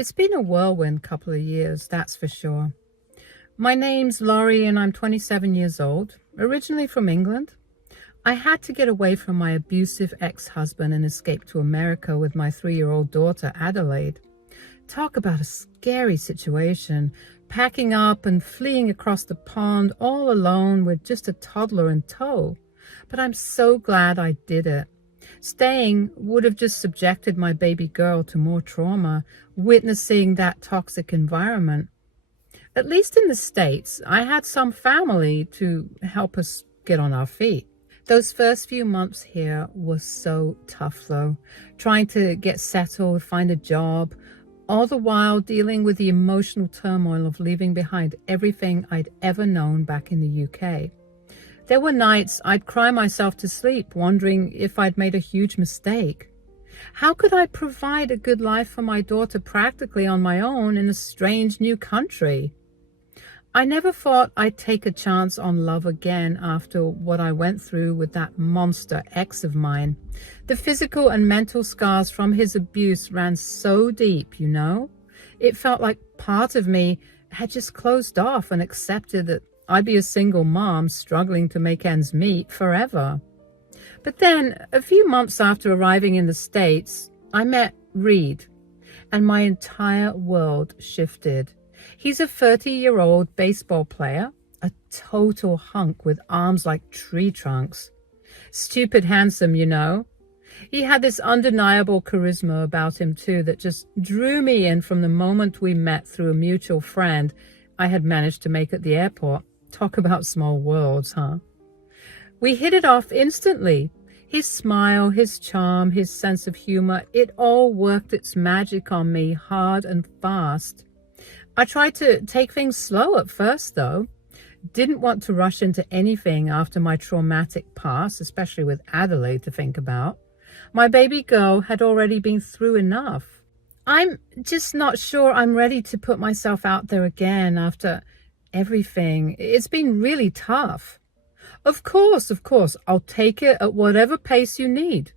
It's been a whirlwind couple of years, that's for sure. My name's Laurie and I'm 27 years old, originally from England. I had to get away from my abusive ex-husband and escape to America with my 3-year-old daughter, Adelaide. Talk about a scary situation, packing up and fleeing across the pond all alone with just a toddler in tow. But I'm so glad I did it. Staying would have just subjected my baby girl to more trauma, witnessing that toxic environment. At least in the States, I had some family to help us get on our feet. Those first few months here was so tough though, trying to get settled, find a job, all the while dealing with the emotional turmoil of leaving behind everything I'd ever known back in the UK. There were nights I'd cry myself to sleep, wondering if I'd made a huge mistake. How could I provide a good life for my daughter practically on my own in a strange new country? I never thought I'd take a chance on love again after what I went through with that monster ex of mine. The physical and mental scars from his abuse ran so deep, you know? It felt like part of me had just closed off and accepted that I'd be a single mom struggling to make ends meet forever. But then, a few months after arriving in the States, I met Reed, and my entire world shifted. He's a 30-year-old baseball player, a total hunk with arms like tree trunks. Stupid handsome, you know. He had this undeniable charisma about him too that just drew me in from the moment we met through a mutual friend I had managed to make at the airport. Talk about small worlds, huh? We hit it off instantly. His smile, his charm, his sense of humor, it all worked its magic on me hard and fast. I tried to take things slow at first, though. Didn't want to rush into anything after my traumatic past, especially with Adelaide to think about. My baby girl had already been through enough. I'm just not sure I'm ready to put myself out there again after everything. It's been really tough. Of course, I'll take it at whatever pace you need.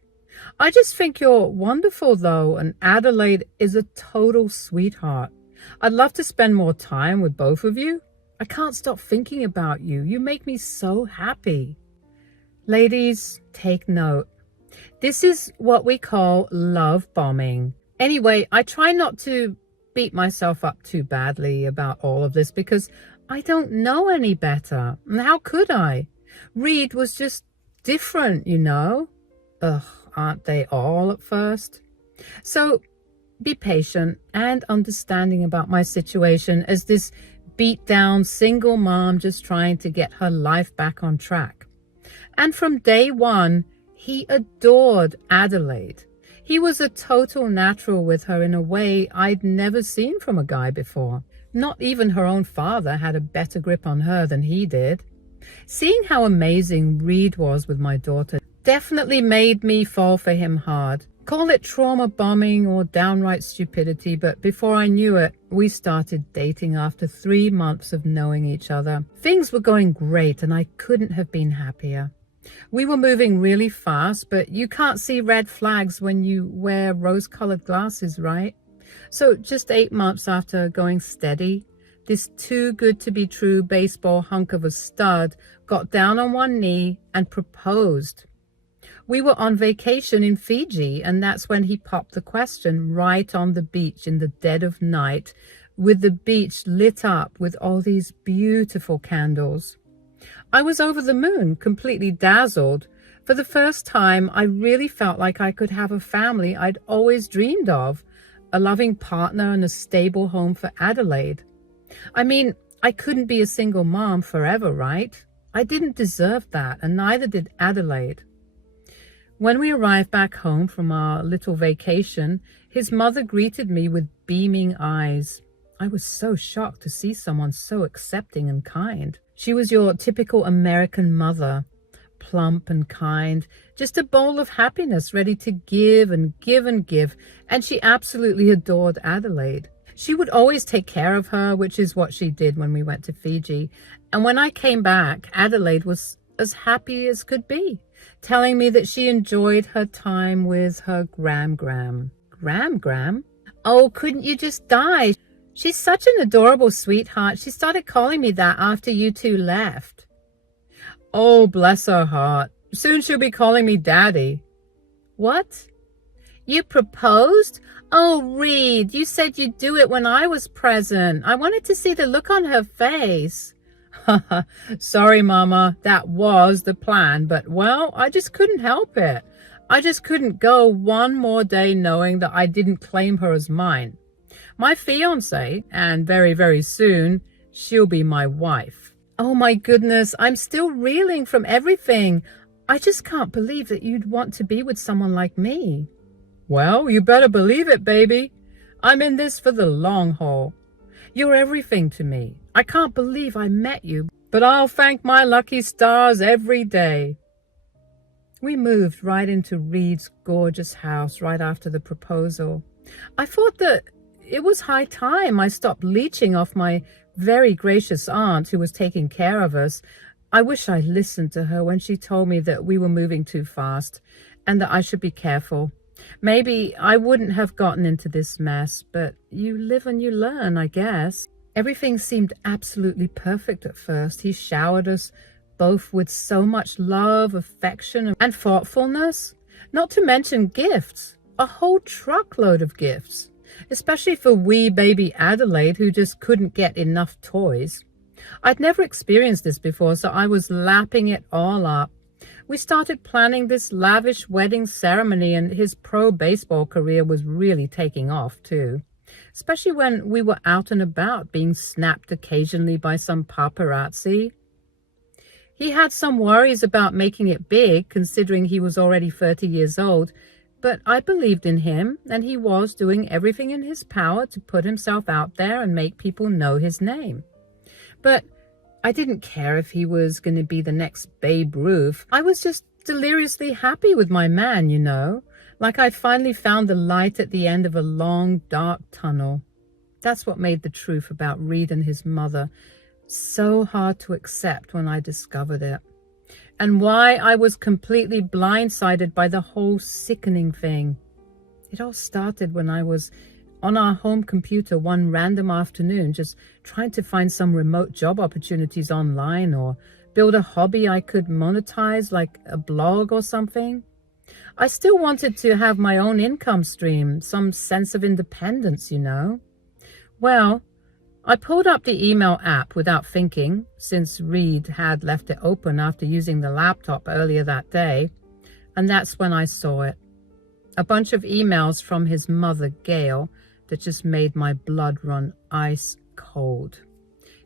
I just think you're wonderful though, and Adelaide is a total sweetheart. I'd love to spend more time with both of you. I can't stop thinking about you. You make me so happy. Ladies, take note. This is what we call love bombing. Anyway, I try not to beat myself up too badly about all of this because I don't know any better. And how could I? Reed was just different, you know? Ugh, aren't they all at first? So be patient and understanding about my situation as this beat down single mom just trying to get her life back on track. And from day one, he adored Adelaide. He was a total natural with her in a way I'd never seen from a guy before. Not even her own father had a better grip on her than he did. Seeing how amazing Reed was with my daughter definitely made me fall for him hard. Call it trauma bombing or downright stupidity, but before I knew it, we started dating after 3 months of knowing each other. Things were going great and I couldn't have been happier. We were moving really fast, but you can't see red flags when you wear rose-colored glasses, right? So just 8 months after going steady, this too-good-to-be-true baseball hunk of a stud got down on one knee and proposed. We were on vacation in Fiji, and that's when he popped the question right on the beach in the dead of night, with the beach lit up with all these beautiful candles. I was over the moon, completely dazzled. For the first time, I really felt like I could have a family I'd always dreamed of, a loving partner and a stable home for Adelaide. I mean, I couldn't be a single mom forever, right? I didn't deserve that, and neither did Adelaide. When we arrived back home from our little vacation, his mother greeted me with beaming eyes. I was so shocked to see someone so accepting and kind. She was your typical American mother, plump and kind, just a bowl of happiness ready to give and give and give, and she absolutely adored Adelaide. She would always take care of her, which is what she did when we went to Fiji. And when I came back, Adelaide was as happy as could be, telling me that she enjoyed her time with her Gram. Gram? Oh, couldn't you just die? She's such an adorable sweetheart. She started calling me that after you two left. Oh, bless her heart. Soon she'll be calling me Daddy. What? You proposed? Oh, Reed, you said you'd do it when I was present. I wanted to see the look on her face. Sorry, Mama, that was the plan, but, well, I just couldn't help it. I just couldn't go one more day knowing that I didn't claim her as mine. My fiance, and very, very soon, she'll be my wife. Oh, my goodness, I'm still reeling from everything. I just can't believe that you'd want to be with someone like me. Well, you better believe it, baby. I'm in this for the long haul. You're everything to me. I can't believe I met you, but I'll thank my lucky stars every day. We moved right into Reed's gorgeous house right after the proposal. I thought that it was high time I stopped leeching off my very gracious aunt who was taking care of us. I wish I listened to her when she told me that we were moving too fast and that I should be careful. Maybe I wouldn't have gotten into this mess, but you live and you learn, I guess. Everything seemed absolutely perfect at first. He showered us both with so much love, affection, and thoughtfulness. Not to mention gifts, a whole truckload of gifts, especially for wee baby Adelaide, who just couldn't get enough toys. I'd never experienced this before, so I was lapping it all up. We started planning this lavish wedding ceremony, and his pro baseball career was really taking off too, especially when we were out and about, being snapped occasionally by some paparazzi. He had some worries about making it big, considering he was already 30 years old, but I believed in him, and he was doing everything in his power to put himself out there and make people know his name. But I didn't care if he was going to be the next Babe Ruth. I was just deliriously happy with my man, you know, like I'd finally found the light at the end of a long, dark tunnel. That's what made the truth about Reed and his mother so hard to accept when I discovered it, and why I was completely blindsided by the whole sickening thing. It all started when I was on our home computer one random afternoon, just trying to find some remote job opportunities online or build a hobby I could monetize, like a blog or something. I still wanted to have my own income stream, some sense of independence, you know. Well, I pulled up the email app without thinking, since Reed had left it open after using the laptop earlier that day, and that's when I saw it. A bunch of emails from his mother, Gail, that just made my blood run ice cold.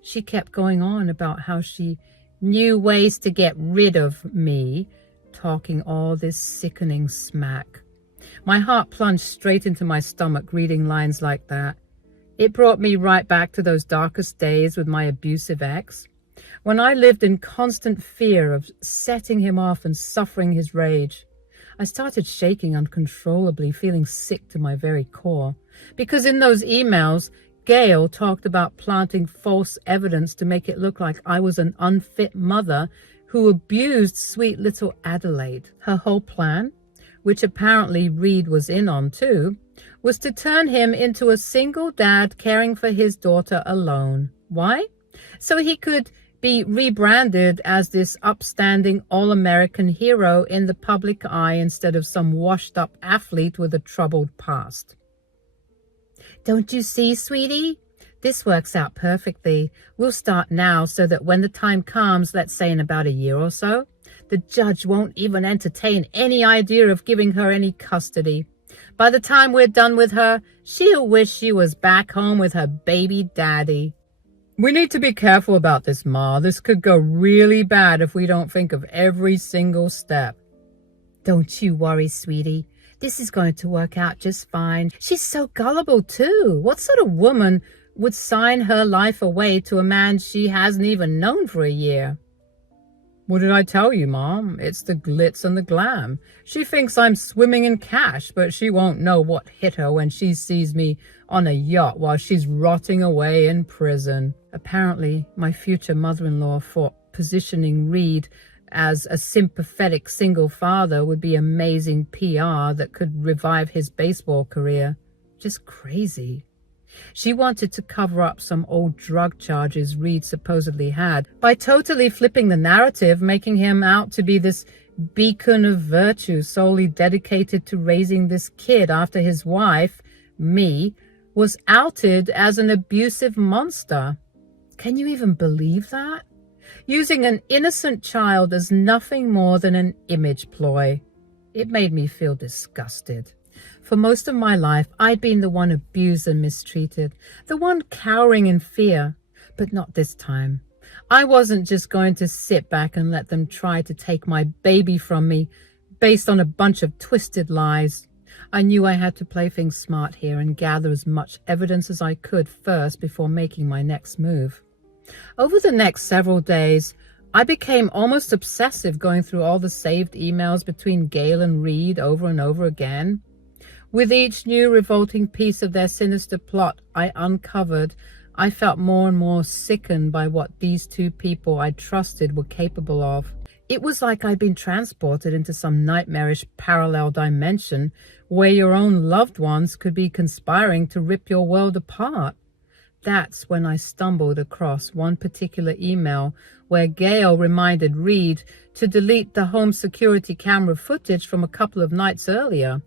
She kept going on about how she knew ways to get rid of me, talking all this sickening smack. My heart plunged straight into my stomach reading lines like that. It brought me right back to those darkest days with my abusive ex, when I lived in constant fear of setting him off and suffering his rage. I started shaking uncontrollably, feeling sick to my very core, because in those emails, Gail talked about planting false evidence to make it look like I was an unfit mother who abused sweet little Adelaide. Her whole plan, which apparently Reed was in on too, was to turn him into a single dad caring for his daughter alone. Why? So he could be rebranded as this upstanding all-American hero in the public eye instead of some washed-up athlete with a troubled past. Don't you see, sweetie? This works out perfectly. We'll start now so that when the time comes, let's say in about a year or so, the judge won't even entertain any idea of giving her any custody. By the time we're done with her, she'll wish she was back home with her baby daddy. We need to be careful about this, Ma. This could go really bad if we don't think of every single step. Don't you worry, sweetie. This is going to work out just fine. She's so gullible, too. What sort of woman would sign her life away to a man she hasn't even known for a year? What did I tell you, Mom? It's the glitz and the glam. She thinks I'm swimming in cash, but she won't know what hit her when she sees me on a yacht while she's rotting away in prison. Apparently, my future mother-in-law thought positioning Reed as a sympathetic single father would be amazing PR that could revive his baseball career. Just crazy. She wanted to cover up some old drug charges Reed supposedly had by totally flipping the narrative, making him out to be this beacon of virtue solely dedicated to raising this kid after his wife, me, was outed as an abusive monster. Can you even believe that? Using an innocent child as nothing more than an image ploy. It made me feel disgusted. For most of my life, I'd been the one abused and mistreated, the one cowering in fear, but not this time. I wasn't just going to sit back and let them try to take my baby from me based on a bunch of twisted lies. I knew I had to play things smart here and gather as much evidence as I could first before making my next move. Over the next several days, I became almost obsessive going through all the saved emails between Gail and Reed over and over again. With each new revolting piece of their sinister plot I uncovered, I felt more and more sickened by what these two people I trusted were capable of. It was like I'd been transported into some nightmarish parallel dimension where your own loved ones could be conspiring to rip your world apart. That's when I stumbled across one particular email where Gail reminded Reed to delete the home security camera footage from a couple of nights earlier.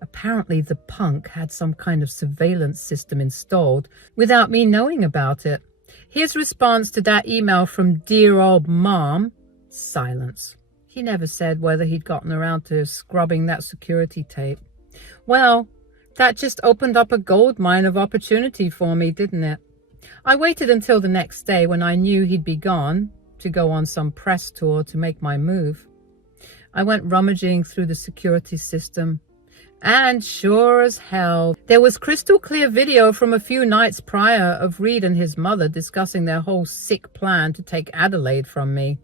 Apparently the punk had some kind of surveillance system installed without me knowing about it. His response to that email from dear old Mom: silence. He never said whether he'd gotten around to scrubbing that security tape. Well, that just opened up a goldmine of opportunity for me, didn't it? I waited until the next day when I knew he'd be gone to go on some press tour to make my move. I went rummaging through the security system. And sure as hell, there was crystal clear video from a few nights prior of Reed and his mother discussing their whole sick plan to take Adelaide from me.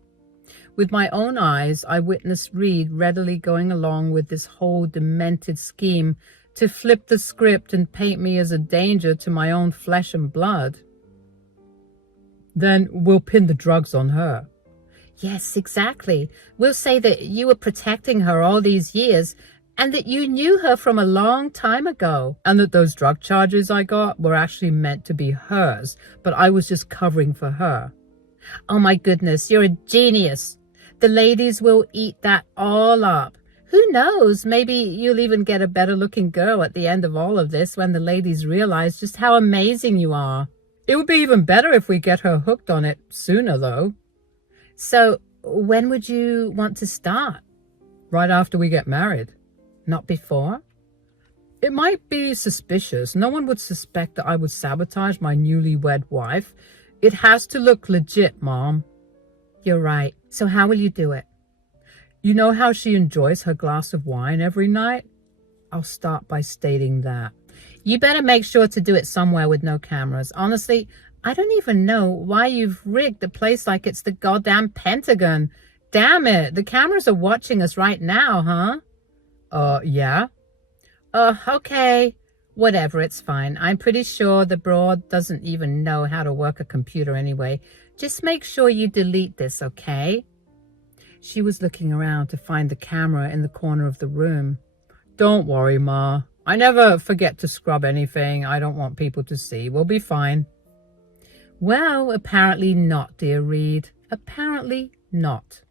With my own eyes, I witnessed Reed readily going along with this whole demented scheme to flip the script and paint me as a danger to my own flesh and blood. Then we'll pin the drugs on her. Yes, exactly. We'll say that you were protecting her all these years and that you knew her from a long time ago. And that those drug charges I got were actually meant to be hers, but I was just covering for her. Oh my goodness, you're a genius. The ladies will eat that all up. Who knows, maybe you'll even get a better looking girl at the end of all of this when the ladies realize just how amazing you are. It would be even better if we get her hooked on it sooner though. So when would you want to start? Right after we get married. Not before? It might be suspicious. No one would suspect that I would sabotage my newlywed wife. It has to look legit, Mom. You're right. So how will you do it? You know how she enjoys her glass of wine every night? I'll start by stating that. You better make sure to do it somewhere with no cameras. Honestly, I don't even know why you've rigged the place like it's the goddamn Pentagon. Damn it, the cameras are watching us right now, huh? Yeah? Okay. Whatever, it's fine. I'm pretty sure the broad doesn't even know how to work a computer anyway. Just make sure you delete this, okay? She was looking around to find the camera in the corner of the room. Don't worry, Ma. I never forget to scrub anything I don't want people to see. We'll be fine. Well, apparently not, dear Reed. Apparently not.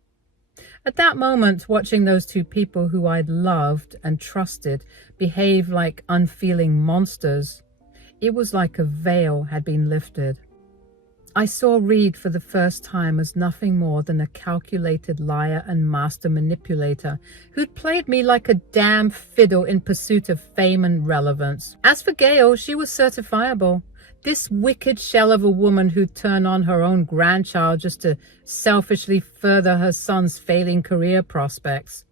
At that moment, watching those two people who I'd loved and trusted behave like unfeeling monsters, it was like a veil had been lifted. I saw Reed for the first time as nothing more than a calculated liar and master manipulator who'd played me like a damn fiddle in pursuit of fame and relevance. As for Gail, she was certifiable. This wicked shell of a woman who'd turn on her own grandchild just to selfishly further her son's failing career prospects.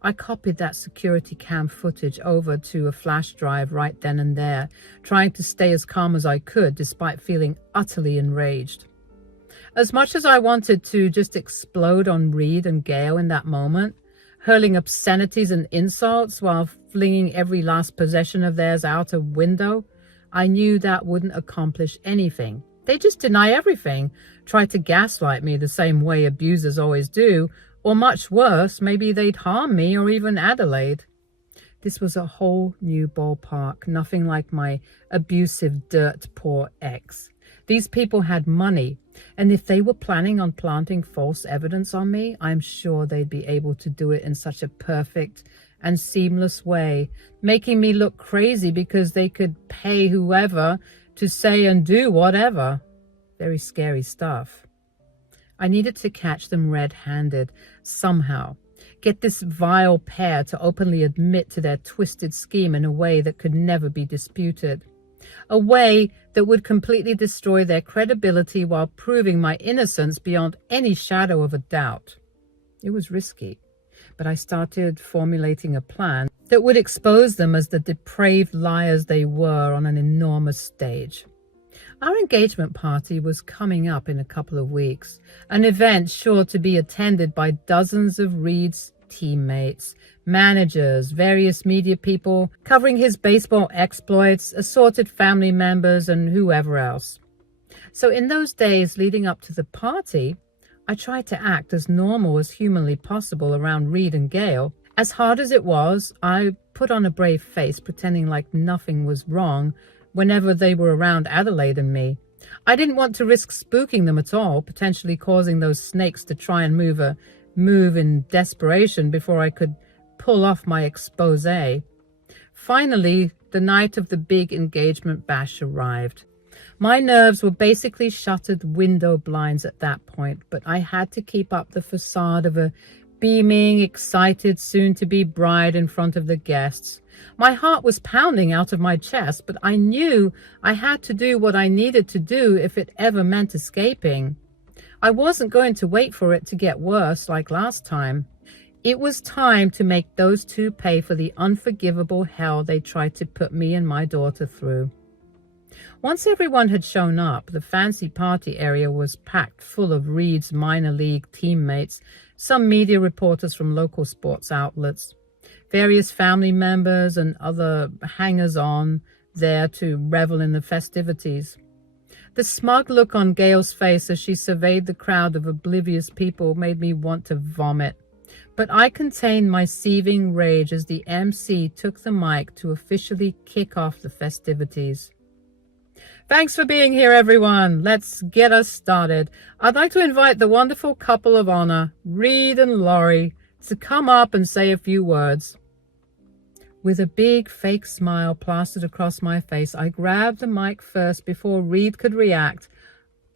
I copied that security cam footage over to a flash drive right then and there, trying to stay as calm as I could despite feeling utterly enraged. As much as I wanted to just explode on Reed and Gail in that moment, hurling obscenities and insults while flinging every last possession of theirs out a window, I knew that wouldn't accomplish anything. They just deny everything, try to gaslight me the same way abusers always do, or much worse, maybe they'd harm me or even Adelaide. This was a whole new ballpark, nothing like my abusive, dirt poor ex. These people had money, and if they were planning on planting false evidence on me, I'm sure they'd be able to do it in such a perfect and seamless way, making me look crazy because they could pay whoever to say and do whatever. Very scary stuff. I needed to catch them red-handed somehow, get this vile pair to openly admit to their twisted scheme in a way that could never be disputed. A way that would completely destroy their credibility while proving my innocence beyond any shadow of a doubt. It was risky, but I started formulating a plan that would expose them as the depraved liars they were on an enormous stage. Our engagement party was coming up in a couple of weeks, an event sure to be attended by dozens of Reed's teammates, managers, various media people covering his baseball exploits, assorted family members, and whoever else. So in those days leading up to the party, I tried to act as normal as humanly possible around Reed and Gail. As hard as it was, I put on a brave face, pretending like nothing was wrong whenever they were around Adelaide and me. I didn't want to risk spooking them at all, potentially causing those snakes to try and move in desperation before I could pull off my expose. Finally, the night of the big engagement bash arrived. My nerves were basically shuttered window blinds at that point, but I had to keep up the facade of a beaming, excited, soon-to-be bride in front of the guests. My heart was pounding out of my chest, but I knew I had to do what I needed to do if it ever meant escaping. I wasn't going to wait for it to get worse like last time. It was time to make those two pay for the unforgivable hell they tried to put me and my daughter through. Once everyone had shown up, the fancy party area was packed full of Reed's minor league teammates, some media reporters from local sports outlets, various family members and other hangers-on there to revel in the festivities. The smug look on Gail's face as she surveyed the crowd of oblivious people made me want to vomit. But I contained my seething rage as the MC took the mic to officially kick off the festivities. Thanks for being here, everyone. Let's get us started. I'd like to invite the wonderful couple of honor, Reed and Laurie, to come up and say a few words. With a big fake smile plastered across my face, I grabbed the mic first before Reed could react.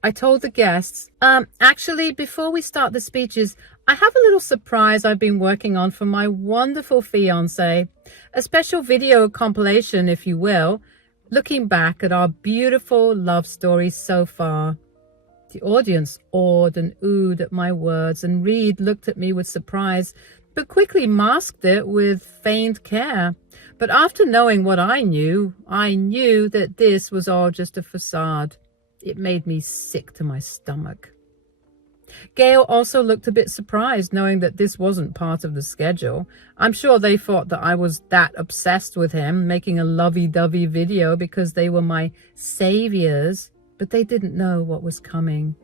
I told the guests, actually, before we start the speeches, I have a little surprise I've been working on for my wonderful fiance. A special video compilation, if you will, looking back at our beautiful love story so far. The audience awed and oohed at my words, and Reed looked at me with surprise, but quickly masked it with feigned care. But after knowing what I knew that this was all just a facade. It made me sick to my stomach. Gail also looked a bit surprised, knowing that this wasn't part of the schedule. I'm sure they thought that I was that obsessed with him, making a lovey-dovey video because they were my saviors, but they didn't know what was coming.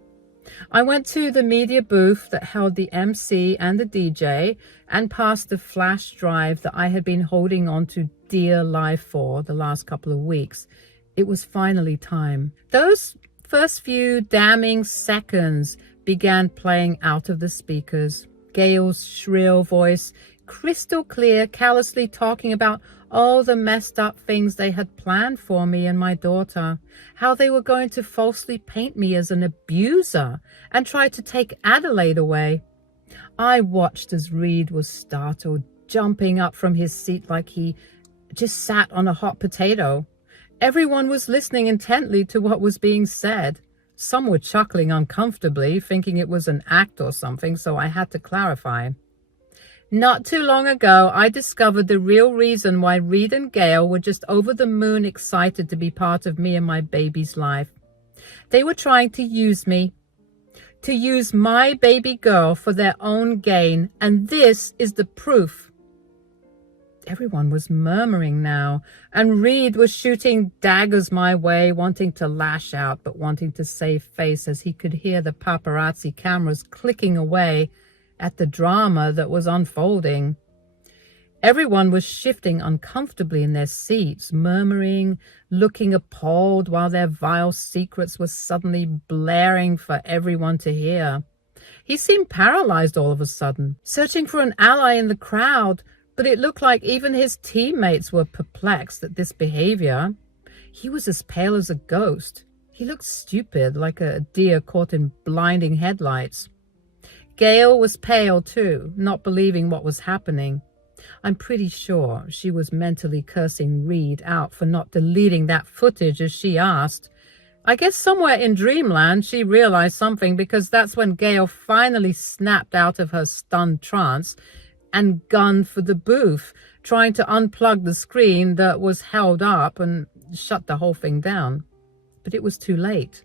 I went to the media booth that held the MC and the DJ and passed the flash drive that I had been holding on to dear life for the last couple of weeks. It was finally time. Those first few damning seconds began playing out of the speakers. Gail's shrill voice, crystal clear, callously talking about all the messed up things they had planned for me and my daughter, how they were going to falsely paint me as an abuser and try to take Adelaide away. I watched as Reed was startled, jumping up from his seat like he just sat on a hot potato. Everyone was listening intently to what was being said. Some were chuckling uncomfortably, thinking it was an act or something, so I had to clarify. Not too long ago, I discovered the real reason why Reed and Gail were just over the moon excited to be part of me and my baby's life. They were trying to use me, to use my baby girl for their own gain, and this is the proof. Everyone was murmuring now, and Reed was shooting daggers my way, wanting to lash out, but wanting to save face as he could hear the paparazzi cameras clicking away at the drama that was unfolding. Everyone was shifting uncomfortably in their seats, murmuring, looking appalled while their vile secrets were suddenly blaring for everyone to hear. He seemed paralyzed all of a sudden, searching for an ally in the crowd, but it looked like even his teammates were perplexed at this behavior. He was as pale as a ghost. He looked stupid, like a deer caught in blinding headlights. Gail was pale too, not believing what was happening. I'm pretty sure she was mentally cursing Reed out for not deleting that footage as she asked. I guess somewhere in dreamland she realized something, because that's when Gail finally snapped out of her stunned trance and gunned for the booth, trying to unplug the screen that was held up and shut the whole thing down. But it was too late.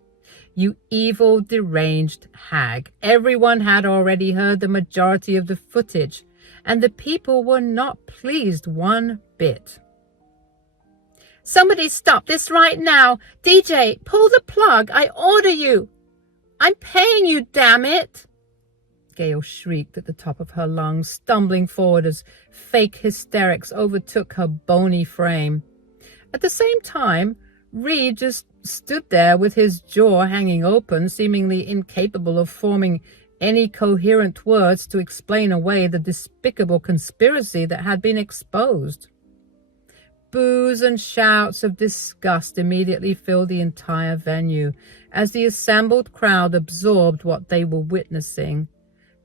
You evil, deranged hag. Everyone had already heard the majority of the footage, and the people were not pleased one bit. Somebody stop this right now. DJ, pull the plug. I order you. I'm paying you, damn it. Gail shrieked at the top of her lungs, stumbling forward as fake hysterics overtook her bony frame. At the same time, Reed just stood there with his jaw hanging open, seemingly incapable of forming any coherent words to explain away the despicable conspiracy that had been exposed. Boos and shouts of disgust immediately filled the entire venue as the assembled crowd absorbed what they were witnessing.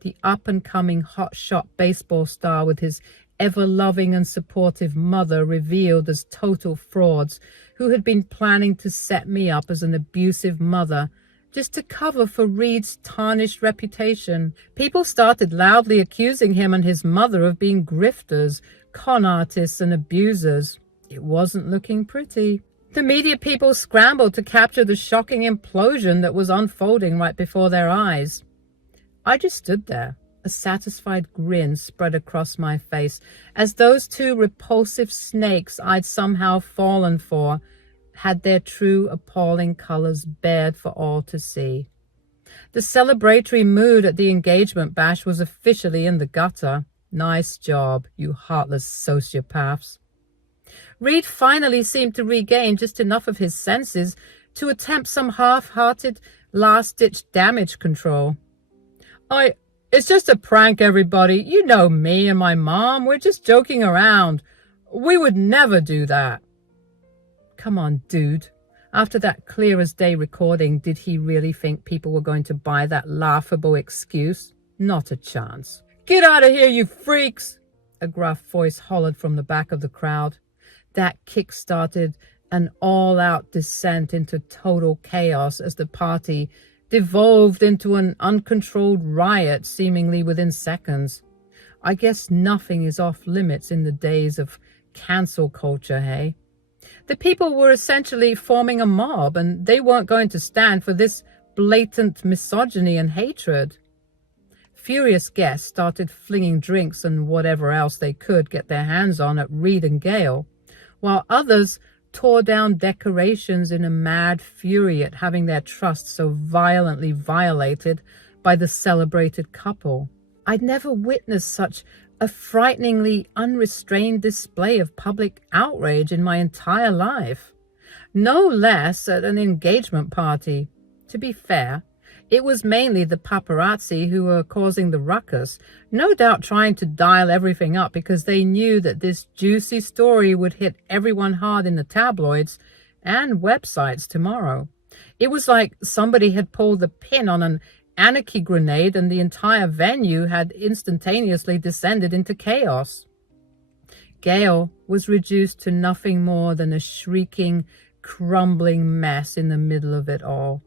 The up-and-coming hotshot baseball star with his ever-loving and supportive mother revealed as total frauds who had been planning to set me up as an abusive mother just to cover for Reed's tarnished reputation. People started loudly accusing him and his mother of being grifters, con artists, and abusers. It wasn't looking pretty. The media people scrambled to capture the shocking implosion that was unfolding right before their eyes. I just stood there, a satisfied grin spread across my face, as those two repulsive snakes I'd somehow fallen for had their true appalling colors bared for all to see. The celebratory mood at the engagement bash was officially in the gutter. Nice job, you heartless sociopaths. Reed finally seemed to regain just enough of his senses to attempt some half-hearted, last-ditch damage control. It's just a prank, everybody. You know me and my mom. We're just joking around. We would never do that. Come on, dude. After that clear-as-day recording, did he really think people were going to buy that laughable excuse? Not a chance. Get out of here, you freaks! A gruff voice hollered from the back of the crowd. That kick-started an all-out descent into total chaos as the party devolved into an uncontrolled riot seemingly within seconds. I guess nothing is off limits in the days of cancel culture, hey? The people were essentially forming a mob, and they weren't going to stand for this blatant misogyny and hatred. Furious guests started flinging drinks and whatever else they could get their hands on at Reed and Gail, while others tore down decorations in a mad fury at having their trust so violently violated by the celebrated couple. I'd never witnessed such a frighteningly unrestrained display of public outrage in my entire life. No less at an engagement party. To be fair, it was mainly the paparazzi who were causing the ruckus, no doubt trying to dial everything up because they knew that this juicy story would hit everyone hard in the tabloids and websites tomorrow. It was like somebody had pulled the pin on an anarchy grenade and the entire venue had instantaneously descended into chaos. Gail was reduced to nothing more than a shrieking, crumbling mess in the middle of it all,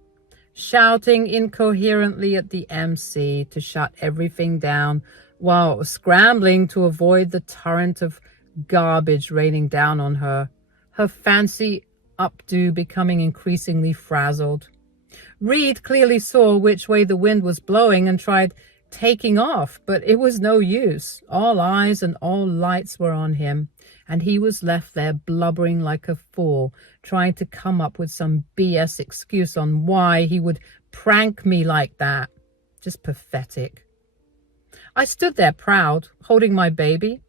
shouting incoherently at the MC to shut everything down while scrambling to avoid the torrent of garbage raining down on her, her fancy updo becoming increasingly frazzled. Reed clearly saw which way the wind was blowing and tried taking off, but it was no use. All eyes and all lights were on him, and he was left there blubbering like a fool, trying to come up with some BS excuse on why he would prank me like that. Just pathetic. I stood there proud, holding my baby,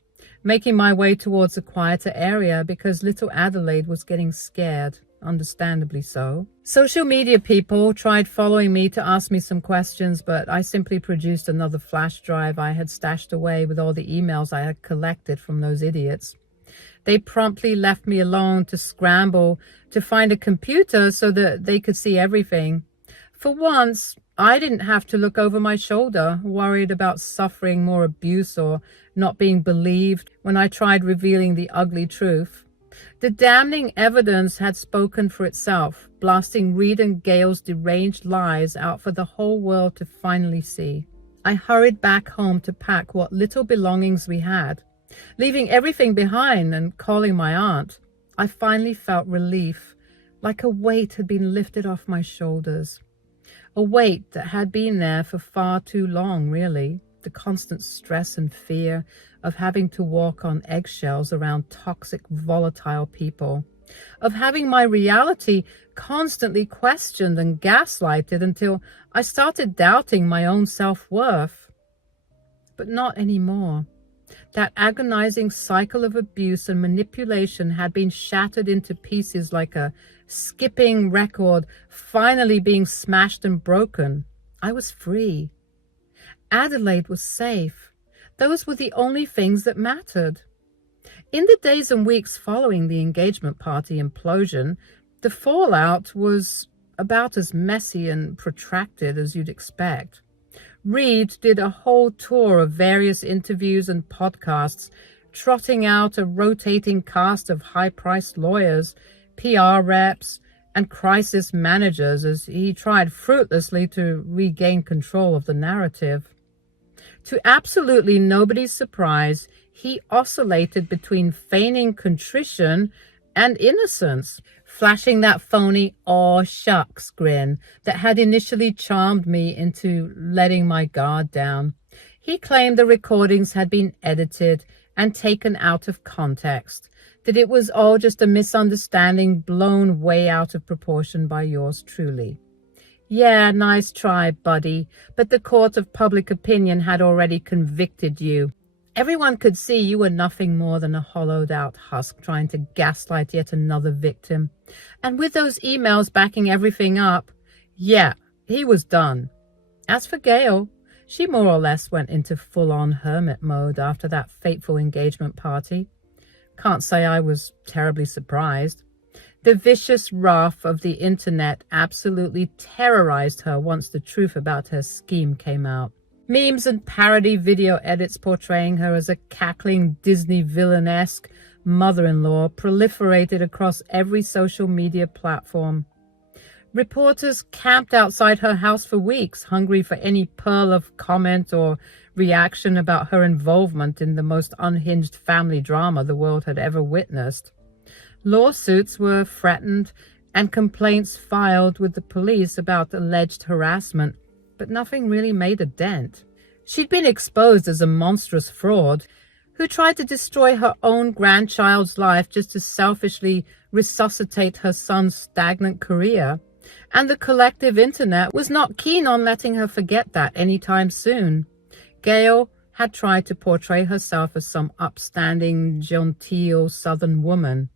making my way towards a quieter area because little Adelaide was getting scared, understandably so. Social media people tried following me to ask me some questions, but I simply produced another flash drive I had stashed away with all the emails I had collected from those idiots. They promptly left me alone to scramble to find a computer so that they could see everything. For once, I didn't have to look over my shoulder, worried about suffering more abuse or not being believed when I tried revealing the ugly truth. The damning evidence had spoken for itself, blasting Reed and Gail's deranged lies out for the whole world to finally see. I hurried back home to pack what little belongings we had. Leaving everything behind and calling my aunt, I finally felt relief, like a weight had been lifted off my shoulders. A weight that had been there for far too long, really. The constant stress and fear of having to walk on eggshells around toxic, volatile people. Of having my reality constantly questioned and gaslighted until I started doubting my own self-worth. But not anymore. That agonizing cycle of abuse and manipulation had been shattered into pieces like a skipping record finally being smashed and broken. I was free. Adelaide was safe. Those were the only things that mattered. In the days and weeks following the engagement party implosion, the fallout was about as messy and protracted as you'd expect. Reed did a whole tour of various interviews and podcasts, trotting out a rotating cast of high-priced lawyers, PR reps, and crisis managers as he tried fruitlessly to regain control of the narrative. To absolutely nobody's surprise, he oscillated between feigning contrition and innocence, flashing that phony "aw shucks" grin that had initially charmed me into letting my guard down. He claimed the recordings had been edited and taken out of context, that it was all just a misunderstanding blown way out of proportion by yours truly. Yeah, nice try, buddy, but the court of public opinion had already convicted you. Everyone could see you were nothing more than a hollowed-out husk trying to gaslight yet another victim. And with those emails backing everything up, yeah, he was done. As for Gail, she more or less went into full-on hermit mode after that fateful engagement party. Can't say I was terribly surprised. The vicious wrath of the internet absolutely terrorized her once the truth about her scheme came out. Memes and parody video edits portraying her as a cackling Disney villain-esque mother-in-law proliferated across every social media platform. Reporters camped outside her house for weeks, hungry for any pearl of comment or reaction about her involvement in the most unhinged family drama the world had ever witnessed. Lawsuits were threatened and complaints filed with the police about alleged harassment, but nothing really made a dent. She'd been exposed as a monstrous fraud who tried to destroy her own grandchild's life just to selfishly resuscitate her son's stagnant career, and the collective internet was not keen on letting her forget that anytime soon. Gail had tried to portray herself as some upstanding, genteel Southern woman,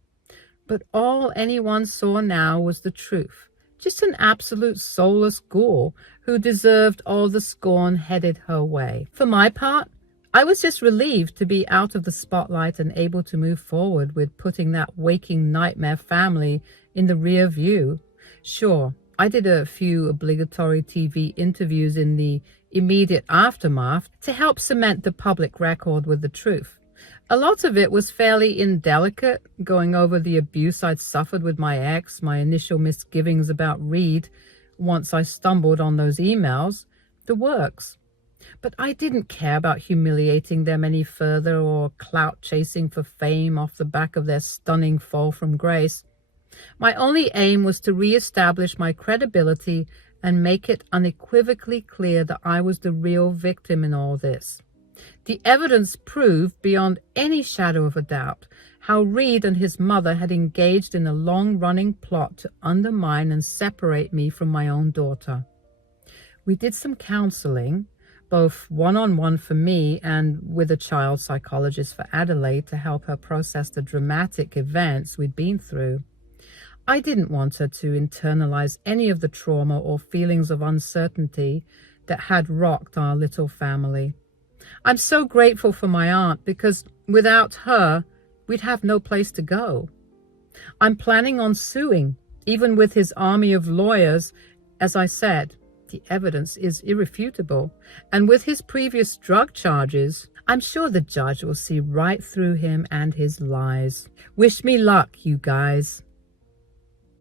but all anyone saw now was the truth. Just an absolute soulless ghoul who deserved all the scorn headed her way. For my part, I was just relieved to be out of the spotlight and able to move forward with putting that waking nightmare family in the rear view. Sure, I did a few obligatory TV interviews in the immediate aftermath to help cement the public record with the truth. A lot of it was fairly indelicate, going over the abuse I'd suffered with my ex, my initial misgivings about Reed once I stumbled on those emails, the works. But I didn't care about humiliating them any further or clout chasing for fame off the back of their stunning fall from grace. My only aim was to reestablish my credibility and make it unequivocally clear that I was the real victim in all this. The evidence proved beyond any shadow of a doubt how Reed and his mother had engaged in a long-running plot to undermine and separate me from my own daughter. We did some counseling, both one-on-one for me and with a child psychologist for Adelaide to help her process the dramatic events we'd been through. I didn't want her to internalize any of the trauma or feelings of uncertainty that had rocked our little family. I'm so grateful for my aunt because without her, we'd have no place to go. I'm planning on suing, even with his army of lawyers. As I said, the evidence is irrefutable. And with his previous drug charges, I'm sure the judge will see right through him and his lies. Wish me luck, you guys.